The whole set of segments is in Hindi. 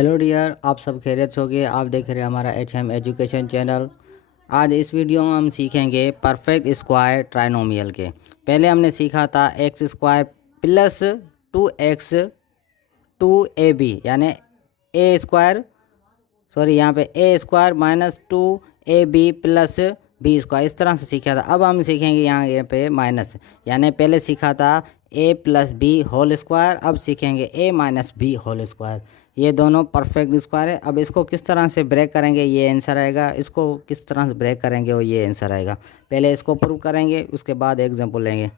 हेलो डियर, आप सब खैरियत से होगे। आप देख रहे हैं हमारा HM एजुकेशन चैनल। आज इस वीडियो में हम सीखेंगे परफेक्ट स्क्वायर ट्राइनोमियल के। पहले हमने सीखा था x square plus 2x 2ab यानी ए स्क्वायर यहाँ पे A square minus 2ab plus B square, इस तरह से सीखा था। अब हम सीखेंगे यहाँ पे माइनस, यानी पहले सीखा था a plus B whole square, अब सीखेंगे a minus B whole square. ये दोनों परफेक्ट स्क्वायर है। अब इसको किस तरह से ब्रेक करेंगे ये आंसर आएगा, इसको किस तरह से ब्रेक करेंगे वो ये आंसर आएगा। पहले इसको प्रूव करेंगे, उसके बाद एग्जाम्पल लेंगे।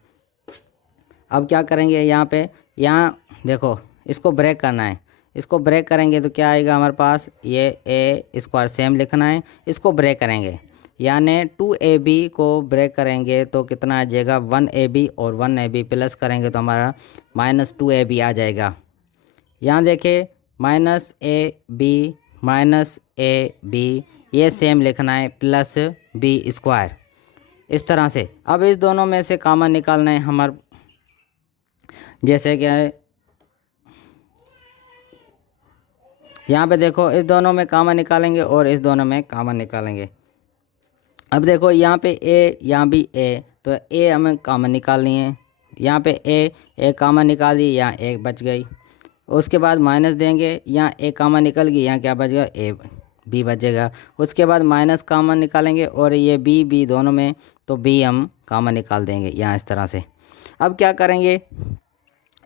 अब क्या करेंगे, यहाँ देखो इसको ब्रेक करना है। इसको ब्रेक करेंगे तो क्या आएगा हमारे पास, ये ए स्क्वायर सेम लिखना है, इसको ब्रेक करेंगे यानी 2ab को ब्रेक करेंगे तो कितना आ जाएगा 1ab, और 1ab प्लस करेंगे तो हमारा माइनस 2ab आ जाएगा। यहाँ देखिए माइनस ए बी ये सेम लिखना है प्लस बी स्क्वायर, इस तरह से। अब इस दोनों में से कॉमन निकालना है हमारे, जैसे कि यहाँ पे देखो इस दोनों में कॉमन निकालेंगे और इस दोनों में कॉमन निकालेंगे। अब देखो यहाँ पे ए, यहाँ भी ए, तो ए हमें कॉमन निकालनी है। यहाँ पे ए कॉमन निकाल दी, यहाँ एक बच गई। उसके बाद माइनस देंगे, यहाँ ए कॉमन निकल गई, यहाँ क्या बचेगा ए बी बचेगा। उसके बाद माइनस कॉमन निकालेंगे और ये बी दोनों में, तो बी हम कॉमन निकाल देंगे यहाँ इस तरह से। अब क्या करेंगे,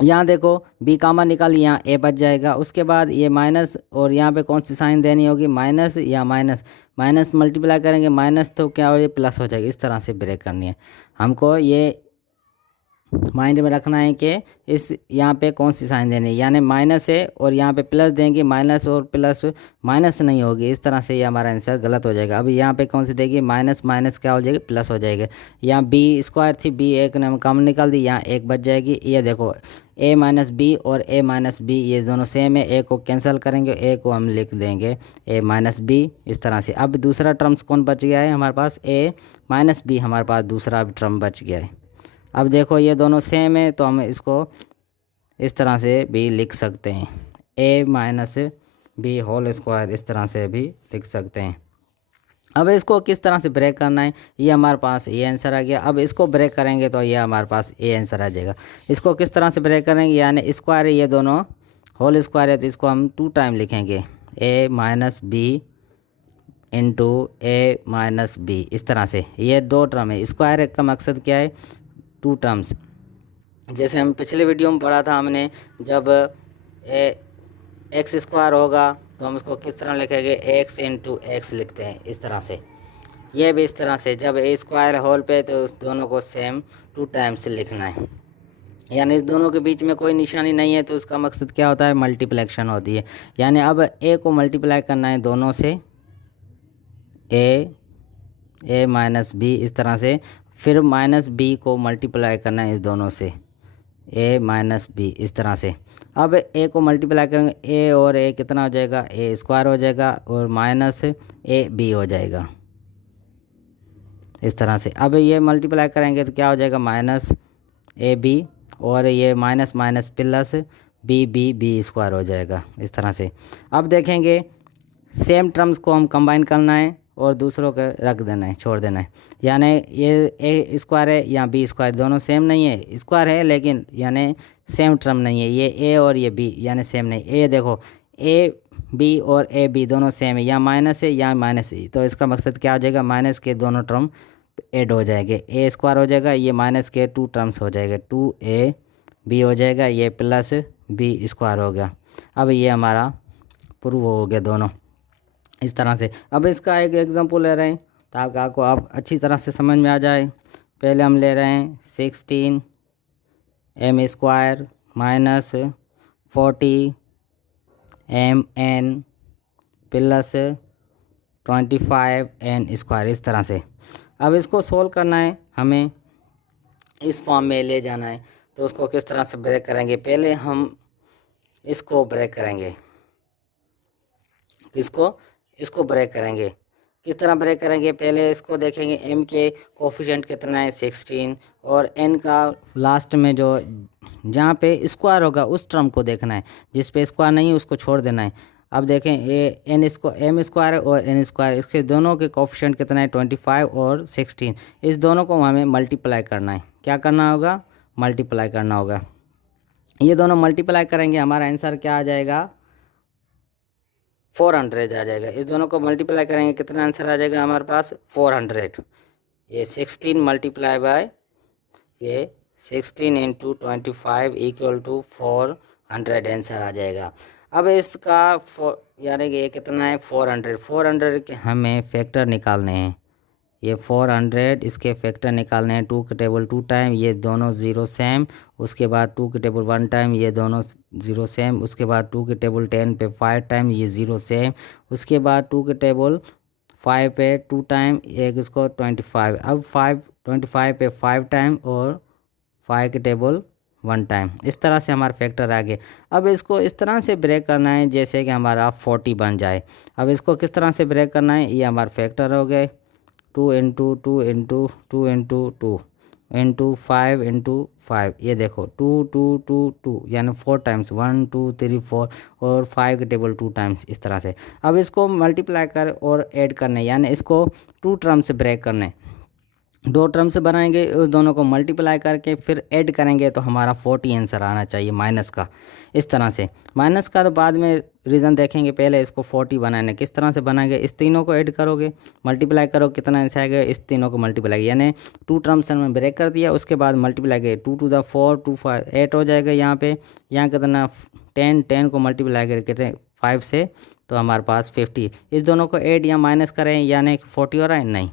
यहाँ देखो बी कॉमन निकाली, यहाँ ए बच जाएगा। उसके बाद ये माइनस, और यहाँ पे कौन सी साइन देनी होगी, माइनस या माइनस मल्टीप्लाई करेंगे, माइनस तो क्या हो जाए प्लस हो जाएगा। इस तरह से ब्रेक करनी है हमको, ये माइंड में रखना है कि इस यहाँ पे कौन सी साइन देनी है, यानी माइनस है और यहाँ पे प्लस देंगे, माइनस और प्लस माइनस नहीं होगी, इस तरह से ये हमारा आंसर गलत हो जाएगा। अभी यहाँ पे कौन सी देगी, माइनस क्या हो जाएगी प्लस हो जाएगा। यहाँ बी स्क्वायर थी, बी एक ने हम कॉमन निकाल दी, यहाँ एक बच जाएगी। ये देखो a माइनस बी और a माइनस बी ये दोनों सेम है, ए को कैंसिल करेंगे, ए को हम लिख देंगे a माइनस बी, इस तरह से। अब दूसरा टर्म्स कौन बच गया है हमारे पास, a माइनस बी हमारे पास दूसरा टर्म बच गया है। अब देखो ये दोनों सेम है तो हम इसको इस तरह से भी लिख सकते हैं, a minus B whole square, इस तरह से भी लिख सकते हैं। अब इसको किस तरह से ब्रेक करना है, ये हमारे पास ये आंसर आ गया। अब इसको ब्रेक करेंगे तो ये हमारे पास ये आंसर आ जाएगा। इसको किस तरह से ब्रेक करेंगे, यानी स्क्वायर है, ये दोनों होल स्क्वायर है तो इसको हम 2 टाइम लिखेंगे, a minus B into A minus B, इस तरह से। ये 2 टर्म है, स्क्वायर का मकसद क्या है, 2 टर्म्स। जैसे हम पिछले वीडियो में पढ़ा था हमने, जब एक्स स्क्वायर होगा तो हम इसको किस तरह लिखेंगे, एक्स इंटू एक्स लिखते हैं इस तरह से। ये भी इस तरह से, जब ए स्क्वायर होल पे तो उस दोनों को सेम 2 टाइम्स लिखना है, यानी इस दोनों के बीच में कोई निशानी नहीं है तो उसका मकसद क्या होता है, मल्टीप्लिकेशन होती है। यानी अब ए को मल्टीप्लाई करना है दोनों से, ए माइनस बी, इस तरह से। फिर माइनस बी को मल्टीप्लाई करना है इस दोनों से, ए माइनस बी, इस तरह से। अब ए को मल्टीप्लाई करेंगे, ए और ए कितना हो जाएगा, ए स्क्वायर हो जाएगा और माइनस ए बी हो जाएगा, इस तरह से। अब ये मल्टीप्लाई करेंगे तो क्या हो जाएगा, माइनस ए बी, और ये minus minus plus B square हो जाएगा, इस तरह से। अब देखेंगे सेम टर्म्स को हम कंबाइन करना है और दूसरों को रख देना है, छोड़ देना है। यानी ये ए स्क्वायर है, यहाँ बी स्क्वायर, दोनों सेम नहीं है, स्क्वायर है लेकिन यानी सेम टर्म नहीं है। ये ए और ये बी यानी सेम नहीं। ए देखो ए बी और ए बी दोनों सेम है, यहाँ माइनस है यहाँ माइनस है, तो इसका मकसद क्या हो जाएगा, माइनस के दोनों टर्म ऐड हो जाएंगे, ए स्क्वायर हो जाएगा, ये माइनस के 2 टर्म्स हो जाएगा, 2ab हो जाएगा, ये प्लस बी स्क्वायर हो गया। अब ये हमारा प्रूव हो गया दोनों, इस तरह से। अब इसका एक एग्जांपल ले रहे हैं ताकि आपको आप अच्छी तरह से समझ में आ जाए। पहले हम ले रहे हैं 16 m square minus 40 mn plus 25 n square, इस तरह से। अब इसको सोल्व करना है हमें, इस फॉर्म में ले जाना है, तो उसको किस तरह से ब्रेक करेंगे, पहले हम इसको ब्रेक करेंगे, इसको ब्रेक करेंगे। किस तरह ब्रेक करेंगे, पहले इसको देखेंगे m के कोफिशिएंट कितना है 16, और n का लास्ट में जो जहाँ पे स्क्वायर होगा उस टर्म को देखना है, जिस पे स्क्वायर नहीं है उसको छोड़ देना है। अब देखें ये एन स्क्वायर एम स्क्वायर और एन स्क्वायर, इसके दोनों के कोफिशिएंट कितना है 25 और 16। इस दोनों को हमें मल्टीप्लाई करना है। क्या करना होगा? मल्टीप्लाई करना होगा। ये दोनों मल्टीप्लाई करेंगे, हमारा आंसर क्या आ जाएगा? 400 आ जाएगा। इस दोनों को मल्टीप्लाई करेंगे, कितना आंसर आ जाएगा हमारे पास? 400। ये 16 मल्टीप्लाई बाय ये 16 इंटू 25 इक्वल टू 400 आंसर आ जाएगा। अब इसका यानी कि ये कितना है? 400 के हमें फैक्टर निकालने हैं। ये 400 इसके फैक्टर निकालने हैं। 2 के टेबल 2 टाइम, ये दोनों ज़ीरो सेम। उसके बाद 2 के टेबल 1 टाइम, ये दोनों ज़ीरो सेम। उसके बाद 2 के टेबल 10 पे 5 टाइम, ये ज़ीरो सेम। उसके बाद 2 के टेबल 5 पे 2 टाइम, एक इसको 25। अब 25 पे 5 टाइम और 5 के टेबल 1 टाइम। इस तरह से हमारा फैक्टर आ गए। अब इसको इस तरह से ब्रेक करना है जैसे कि हमारा 40 बन जाए। अब इसको किस तरह से ब्रेक करना है? ये हमारे फैक्टर हो गए 2 into 2 into 2 into 2 into 5 into 5। ये देखो 2 2 2 2 यानी 4 टाइम्स, 1 2 3 4 और 5 के टेबल 2 टाइम्स, इस तरह से। अब इसको मल्टीप्लाई कर और ऐड करने, यानी इसको 2 टर्म से ब्रेक करने। 2 टर्म से बनाएंगे, उस दोनों को मल्टीप्लाई करके फिर ऐड करेंगे तो हमारा 40 आंसर आना चाहिए माइनस का। इस तरह से माइनस का तो बाद में रीज़न देखेंगे, पहले इसको 40 बनाने किस तरह से बनाएंगे। इस तीनों को ऐड करोगे, मल्टीप्लाई करो, कितना आंसर आएगा? इस तीनों को मल्टीप्लाई, यानी 2 टर्म्स में ब्रेक कर दिया, उसके बाद मल्टीप्लाई किया 2 टू द 4 2 5 8 हो जाएगा। यहाँ पे यहाँ कितना 10 को मल्टीप्लाई करके कितने 5 से, तो हमारे पास 50। इस दोनों को ऐड या माइनस करें यानी 40 हो रहा है? नहीं।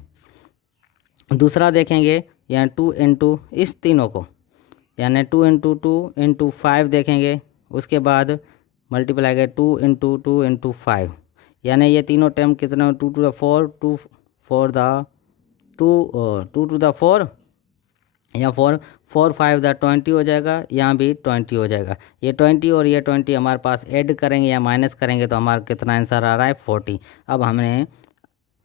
दूसरा देखेंगे यहाँ 2 इंटू इस तीनों को, यानी 2 इंटू 2 इंटू 5 देखेंगे। उसके बाद मल्टीप्लाई करें 2 इंटू 2 इंटू 5, यानी ये तीनों टर्म कितना? 2 to the 4 2 4 the 2 to the 4 या 4 4 5 द 20 हो जाएगा। यहाँ भी 20 हो जाएगा। ये 20 और ये 20 हमारे पास ऐड करेंगे या माइनस करेंगे तो हमारा कितना आंसर आ रहा है? 40। अब हमने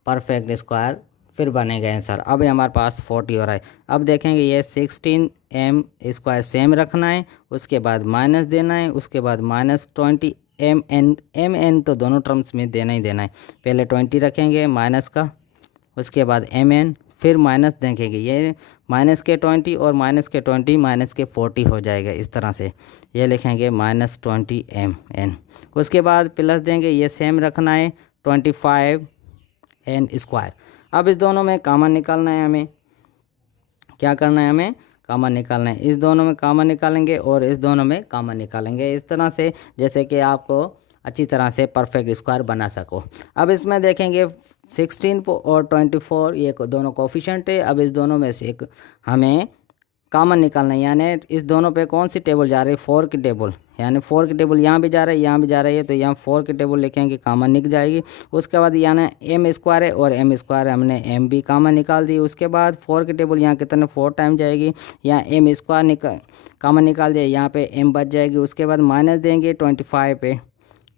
परफेक्ट स्क्वायर फिर बनेगा आंसर। अब हमारे पास 40 हो रहा है। अब देखेंगे ये 16m स्क्वायर सेम रखना है, उसके बाद माइनस देना है, उसके बाद -20 mn तो दोनों टर्म्स में देना ही देना है। पहले 20 रखेंगे माइनस का, उसके बाद mn, फिर माइनस देखेंगे। ये माइनस के 20 और माइनस के 20 माइनस के 40 हो जाएगा। इस तरह से ये लिखेंगे -20 mn। उसके बाद प्लस देंगे, ये सेम रखना है 25n स्क्वायर। अब इस दोनों में कॉमन निकालना है हमें। क्या करना है? हमें कॉमन निकालना है। इस दोनों में कॉमन निकालेंगे और इस दोनों में कॉमन निकालेंगे, इस तरह से जैसे कि आपको अच्छी तरह से परफेक्ट स्क्वायर बना सको। अब इसमें देखेंगे 16 और 24 ये दोनों कोफिशिएंट है। अब इस दोनों में से एक हमें कॉमन निकालना है, यानी इस दोनों पे कौन सी टेबल जा रही है? 4 की टेबल, यानी 4 की टेबल यहाँ भी जा रहा है, यहाँ भी जा रही है, तो यहाँ 4 की टेबल लिखेंगे, कॉमन निकल जाएगी। उसके बाद यानी m स्क्वायर है और m स्क्वायर हमने m भी कॉमन निकाल दी। उसके बाद 4 की टेबल यहाँ कितने 4 टाइम जाएगी, यहाँ m स्क्वायर कॉमन निकाल दिया, यहाँ पे m बच जाएगी। उसके बाद माइनस देंगे 25 पे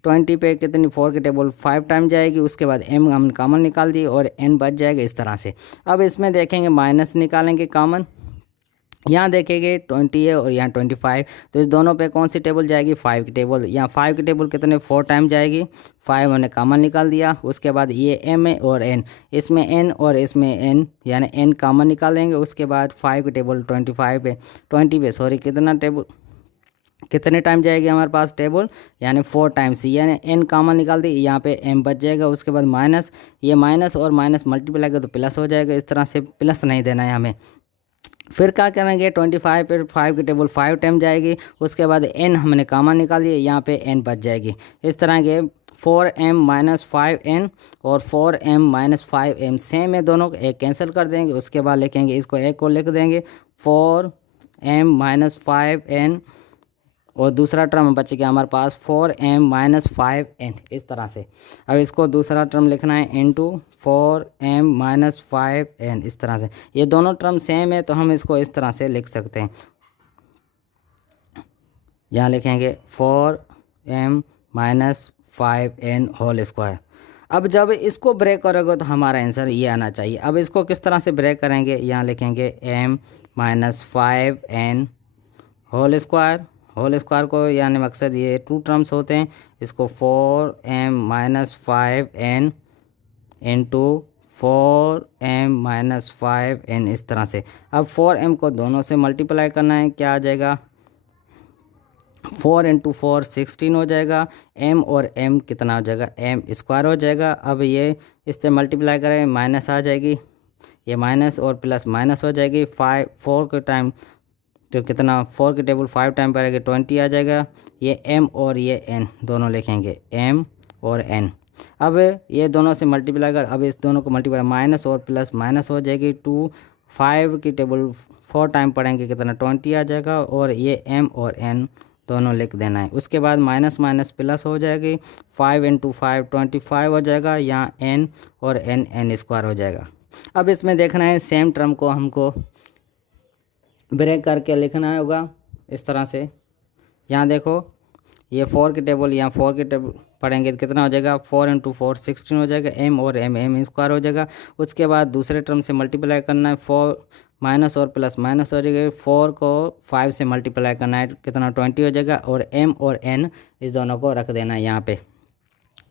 20 पे कितनी 4 की टेबल 5 टाइम जाएगी। उसके बाद m हम कॉमन निकाल दी और n बच जाएगा, इस तरह से। अब इसमें देखेंगे माइनस निकालेंगे कॉमन, यहाँ देखेंगे 20 है और यहाँ 25, तो इस दोनों पे कौन सी टेबल जाएगी? 5 की टेबल। यहाँ 5 की टेबल कितने 4 टाइम जाएगी, 5 हमने कॉमन निकाल दिया। उसके बाद ये m है और n, इसमें n और इसमें n, यानी n कॉमन निकालेंगे। उसके बाद 5 की टेबल 20 पे सॉरी कितना टेबल कितने टाइम जाएगी हमारे पास टेबल, यानी 4 टाइम्स, यानी n कॉमन निकाल दी, यहाँ पे m बच जाएगा। उसके बाद माइनस, ये माइनस और माइनस मल्टीप्लाई कर तो प्लस हो जाएगा। इस तरह से प्लस नहीं देना है हमें। फिर क्या करेंगे 25 पर 5 की टेबल 5 टाइम जाएगी। उसके बाद n हमने कॉमन निकाल दिया, यहाँ पे n बच जाएगी। इस तरह के 4m माइनस 5n और 4m माइनस 5m सेम है, दोनों एक कैंसिल कर देंगे। उसके बाद लिखेंगे, इसको एक को लिख देंगे 4m माइनस 5n और दूसरा टर्म बच गया हमारे पास 4m माइनस 5n, इस तरह से। अब इसको दूसरा टर्म लिखना है इंटू 4m माइनस 5n, इस तरह से। ये दोनों टर्म सेम है तो हम इसको इस तरह से लिख सकते हैं। यहाँ लिखेंगे 4m minus 5n whole square. अब जब इसको ब्रेक करोगे तो हमारा आंसर ये आना चाहिए। अब इसको किस तरह से ब्रेक करेंगे, यहाँ लिखेंगे m minus 5n whole whole square को यानी मकसद ये 2 टर्म्स होते हैं, इसको 4m minus 5n into 4m - 5n इस तरह से। अब 4m को दोनों से मल्टीप्लाई करना है, क्या आ जाएगा 4 × 4 16 हो जाएगा। m और m कितना हो जाएगा m स्क्वायर हो जाएगा। अब ये इससे मल्टीप्लाई करें माइनस आ जाएगी, ये माइनस और प्लस माइनस हो जाएगी। 4 के टाइम तो कितना 4 की टेबल 5 टाइम पड़ेगा 20 आ जाएगा। ये m और ये n दोनों लिखेंगे m और n। अब ये दोनों से मल्टीप्लाई कर, अब इस दोनों को मल्टीप्लाई माइनस और प्लस माइनस हो जाएगी। 5 की टेबल 4 टाइम पढ़ेंगे कितना 20 आ जाएगा। और ये m और n दोनों लिख देना है। उसके बाद माइनस माइनस प्लस हो जाएगी, 5 × 5 25 हो जाएगा। यहाँ n और n स्क्वायर हो जाएगा। अब इसमें देखना है सेम टर्म को हमको ब्रेक करके लिखना होगा इस तरह से। यहाँ देखो ये 4 की टेबल, यहाँ 4 की टेबल पढ़ेंगे तो कितना हो जाएगा 4 × 4 16 हो जाएगा। m और m स्क्वायर हो जाएगा। उसके बाद दूसरे टर्म से मल्टीप्लाई करना है, 4 माइनस और प्लस माइनस हो जाएगा। 4 को 5 से मल्टीप्लाई करना है कितना 20 हो जाएगा। और m और n इस दोनों को रख देना है यहाँ पे।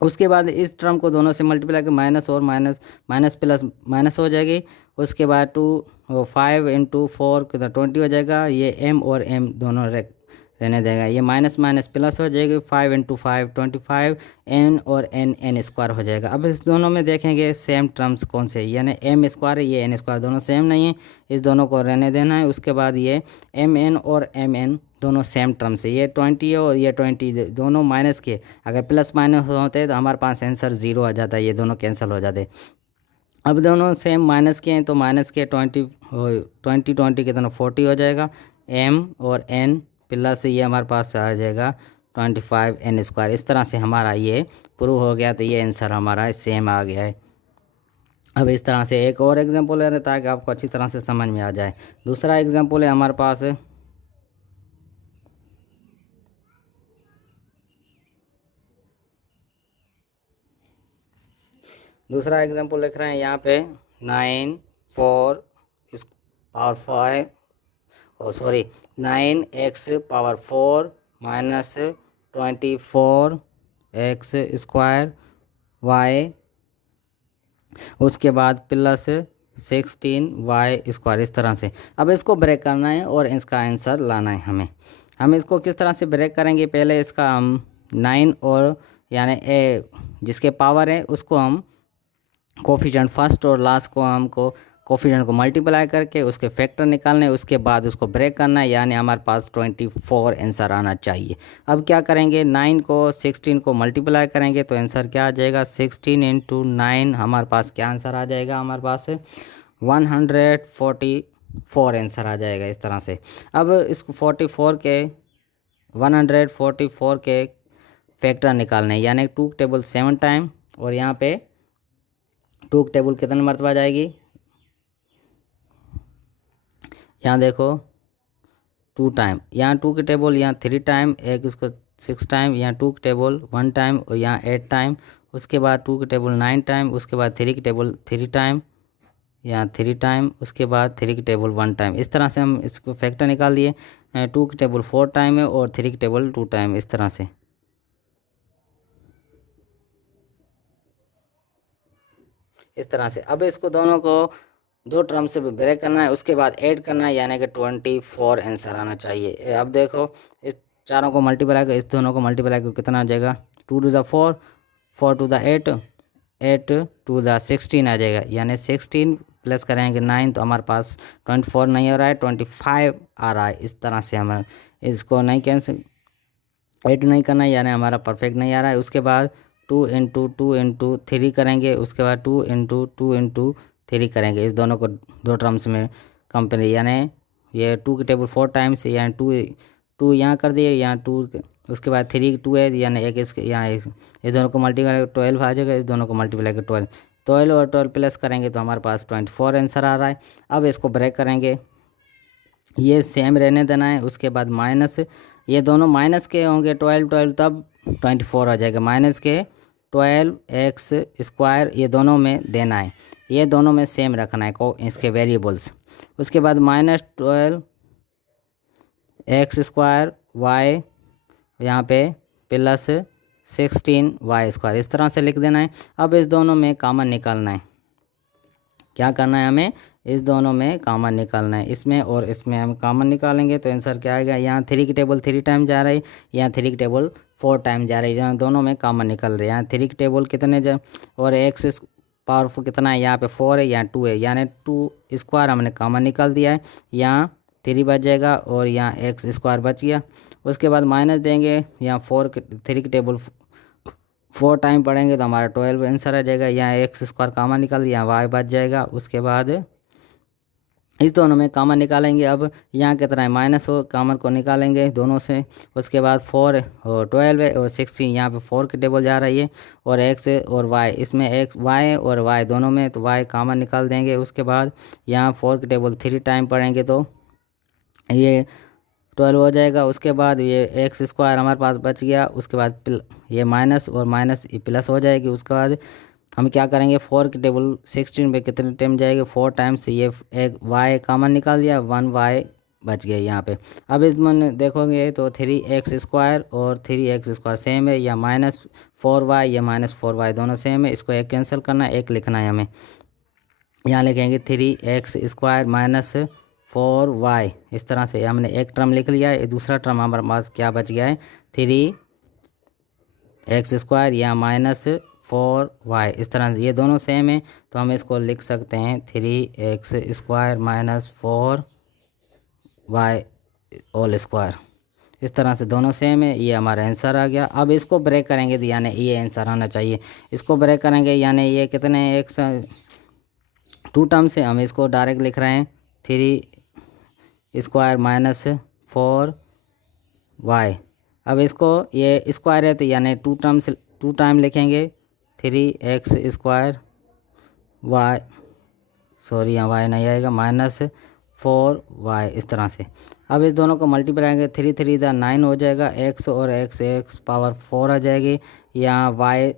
उसके बाद इस टर्म को दोनों से मल्टीप्लाई कर माइनस और माइनस प्लस माइनस हो जाएगी। उसके बाद 5 × 4 कितना 20 हो जाएगा। ये m और m दोनों रहने देगा। ये माइनस माइनस प्लस हो जाएगी, 5 × 5 25 n और n स्क्वायर हो जाएगा। अब इस दोनों में देखेंगे सेम टर्म्स कौन से, यानी m स्क्वायर ये n स्क्वायर दोनों सेम नहीं है, इस दोनों को रहने देना है। उसके बाद ये mn और mn दोनों सेम टर्म्स है, ये 20 है और ये 20 दोनों माइनस के, अगर प्लस माइनस होते तो हमारे पास आंसर 0 आ जाता है, ये दोनों कैंसिल हो जाते। अब दोनों सेम माइनस के हैं तो माइनस के 20 कितना 40 हो जाएगा। m और n प्लस ये हमारे पास आ जाएगा 25 n स्क्वायर। इस तरह से हमारा ये प्रूव हो गया, तो ये आंसर हमारा सेम आ गया है। अब इस तरह से एक और एग्जांपल है ताकि आपको अच्छी तरह से समझ में आ जाए। दूसरा एग्जांपल है हमारे पास, दूसरा एग्जांपल लिख रहे हैं यहाँ पे 9 4 power 5 9x power 4 minus 24x square y, उसके बाद प्लस 16y स्क्वायर इस तरह से। अब इसको ब्रेक करना है और इसका आंसर लाना है हमें। हम इसको किस तरह से ब्रेक करेंगे, पहले इसका हम 9 और यानी a जिसके पावर है उसको हम कोफिशिएंट फर्स्ट और लास्ट को हमको कोफिशिएंट को मल्टीप्लाई करके उसके फैक्टर निकालने, उसके बाद उसको ब्रेक करना है, यानी हमारे पास 24 आंसर आना चाहिए। अब क्या करेंगे 9 को 16 को मल्टीप्लाई करेंगे तो आंसर क्या आ जाएगा 16 × 9 हमारे पास क्या आंसर आ जाएगा, हमारे पास 144 आंसर आ जाएगा इस तरह से। अब इसको 144 के फैक्टर निकालने हैं, यानी 2 टेबल 7 टाइम और यहाँ पे 2 टेबल कितने मरतबा जाएगी, यहाँ देखो 2 टाइम, यहाँ 2 की टेबल यहाँ 3 टाइम, एक इसको 6 टाइम, यहाँ 2 की टेबल 1 टाइम और यहाँ 8 टाइम, उसके बाद 2 की टेबल 9 टाइम, उसके बाद 3 की टेबल 3 टाइम, यहाँ 3 टाइम, उसके बाद 3 की टेबल 1 टाइम। इस तरह से हम इसको फैक्टर निकाल दिए। 2 की टेबल 4 टाइम है और 3 की टेबल 2 टाइम, इस तरह से। इस तरह से अब इसको दोनों को 2 टर्म से ब्रेक करना है, उसके बाद ऐड करना है, यानी कि 24 आंसर आना चाहिए। अब देखो इस चारों को मल्टीप्लाई कर, इस दोनों को मल्टीप्लाई कर कितना आ जाएगा 2 × 4 4 × 8 8 × 16 आ जाएगा, यानी 16 प्लस करेंगे 9 तो हमारे पास 24 नहीं हो रहा है 25 आ रहा है। इस तरह से हमें इसको नहीं कैंसिल 8 नहीं करना है, यानी हमारा परफेक्ट नहीं आ रहा है। उसके बाद 2 × 2 × 3 करेंगे, उसके बाद 2 × 2 × 3 करेंगे, इस दोनों को 2 टर्म्स में कंपेयर, यानी ये 2 की टेबल 4 टाइम्स, यानी 2 यहाँ कर दिए, यहाँ 2, उसके बाद 3 2 है, यानी एक इसके यहाँ इस दोनों को मल्टीप्लाई 12 आ जाएगा, इस दोनों को मल्टीप्लाई कर 12 और 12 प्लस करेंगे तो हमारे पास 24 आंसर आ रहा है। अब इसको ब्रेक करेंगे, ये सेम रहने देना है। उसके बाद माइनस, ये दोनों माइनस के होंगे 12 तब 24 आ जाएगा, माइनस के 12x स्क्वायर ये दोनों में देना है, ये दोनों में सेम रखना है को इसके वेरिएबल्स। उसके बाद -12x स्क्वायर वाई यहाँ पे प्लस 16y², इस तरह से लिख देना है। अब इस दोनों में कॉमन निकालना है। क्या करना है हमें, इस दोनों में कॉमन निकालना है। इसमें और इसमें हम कॉमन निकालेंगे तो आंसर क्या आएगा, यहाँ 3 की टेबल 3 टाइम जा रही है, यहाँ 3 की टेबल 4 टाइम जा रही है। यहाँ दोनों में कॉमन निकल रहे हैं। यहाँ 3 की टेबल कितने जा और एक्स पावरफुल कितना है, यहाँ पे 4 है, यहाँ 2 है, यानी 2² हमने कॉमन निकाल दिया है। यहाँ 3 बच जाएगा और यहाँ x² बच गया। उसके बाद माइनस देंगे, यहाँ 3 की टेबल 4 टाइम पढ़ेंगे तो हमारा 12 आंसर आ जाएगा। यहाँ x² कॉमन निकाल दिया, यहाँ y बच जाएगा। उसके बाद इस दोनों में कॉमन निकालेंगे। अब यहाँ कितना है, माइनस हो, कॉमन को निकालेंगे दोनों से। उसके बाद 4 और 12 है और 16, यहाँ पे 4 की टेबल जा रही है और x और y, इसमें x y और y दोनों में, तो y कॉमन निकाल देंगे। उसके बाद यहाँ 4 की टेबल 3 टाइम पढ़ेंगे तो ये 12 हो जाएगा। उसके बाद ये x² हमारे पास बच गया। उसके बाद ये माइनस और माइनस प्लस हो जाएगी। उसके बाद हम क्या करेंगे, 4 की टेबल 16 पे कितने टाइम जाएगी, 4 टाइम्स, ये एक y कॉमन निकाल दिया, 1y बच गया यहाँ पे। अब इसमें देखोगे तो 3x² और 3x² सेम है, या -4y या -4y दोनों सेम है। इसको एक कैंसिल करना है, एक लिखना है हमें। यहाँ लिखेंगे 3x² - 4y, इस तरह से हमने एक टर्म लिख लिया है। दूसरा टर्म हमारे पास क्या बच गया है, 3x² या -4y, इस तरह से। ये दोनों सेम है तो हम इसको लिख सकते हैं 3x² - 4y होल स्क्वायर। इस तरह से दोनों सेम है, ये हमारा आंसर आ गया। अब इसको ब्रेक करेंगे तो यानी ये आंसर आना चाहिए। इसको ब्रेक करेंगे यानी ये कितने एक 2 टर्म से हम इसको डायरेक्ट लिख रहे हैं 3² - 4y। अब इसको ये स्क्वायर है तो यानी 2 टाइम लिखेंगे 3x² y, सॉरी यहाँ y नहीं आएगा, -4y, इस तरह से। अब इस दोनों को मल्टीप्लाई करेंगे, 3 3 9 हो जाएगा, x और x पावर 4 आ जाएगी। यहाँ y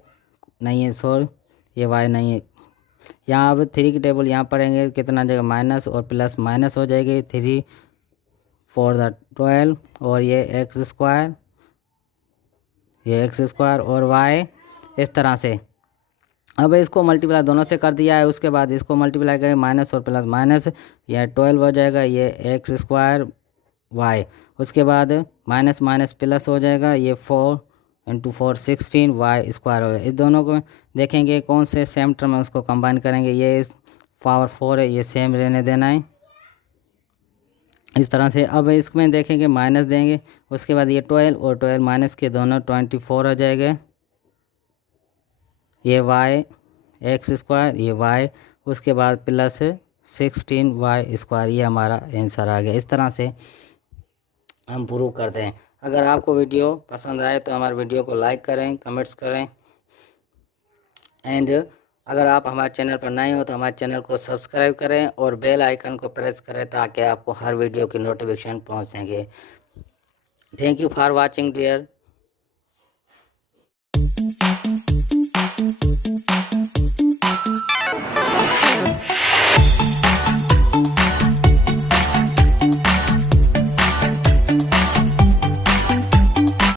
नहीं है, सॉरी ये y नहीं है। यहाँ अब 3 की टेबल यहाँ पढ़ेंगे कितना जाएगा, माइनस और प्लस माइनस हो जाएगी, 3 4 12 और ये x², ये x² और y, इस तरह से। अब इसको मल्टीप्लाई दोनों से कर दिया है। उसके बाद इसको मल्टीप्लाई करें, माइनस और प्लस माइनस, यह 12 हो जाएगा, ये x² y। उसके बाद माइनस माइनस प्लस हो जाएगा, ये 4 × 4 16 y² हो जाएगा। इस दोनों को देखेंगे कौन से सेम टर्म है, उसको कंबाइन करेंगे। ये पावर 4 है, ये सेम रहने देना है, इस तरह से। अब इसमें देखेंगे माइनस देंगे, उसके बाद ये 12 और 12 माइनस के दोनों 24 हो जाएगा, ये y x², ये y, उसके बाद प्लस 16y², ये हमारा आंसर आ गया। इस तरह से हम प्रूव करते हैं। अगर आपको वीडियो पसंद आए तो हमारे वीडियो को लाइक करें, कमेंट्स करें, एंड अगर आप हमारे चैनल पर नए हो तो हमारे चैनल को सब्सक्राइब करें और बेल आइकन को प्रेस करें ताकि आपको हर वीडियो की नोटिफिकेशन पहुंचेंगे। Thank you for watching dear.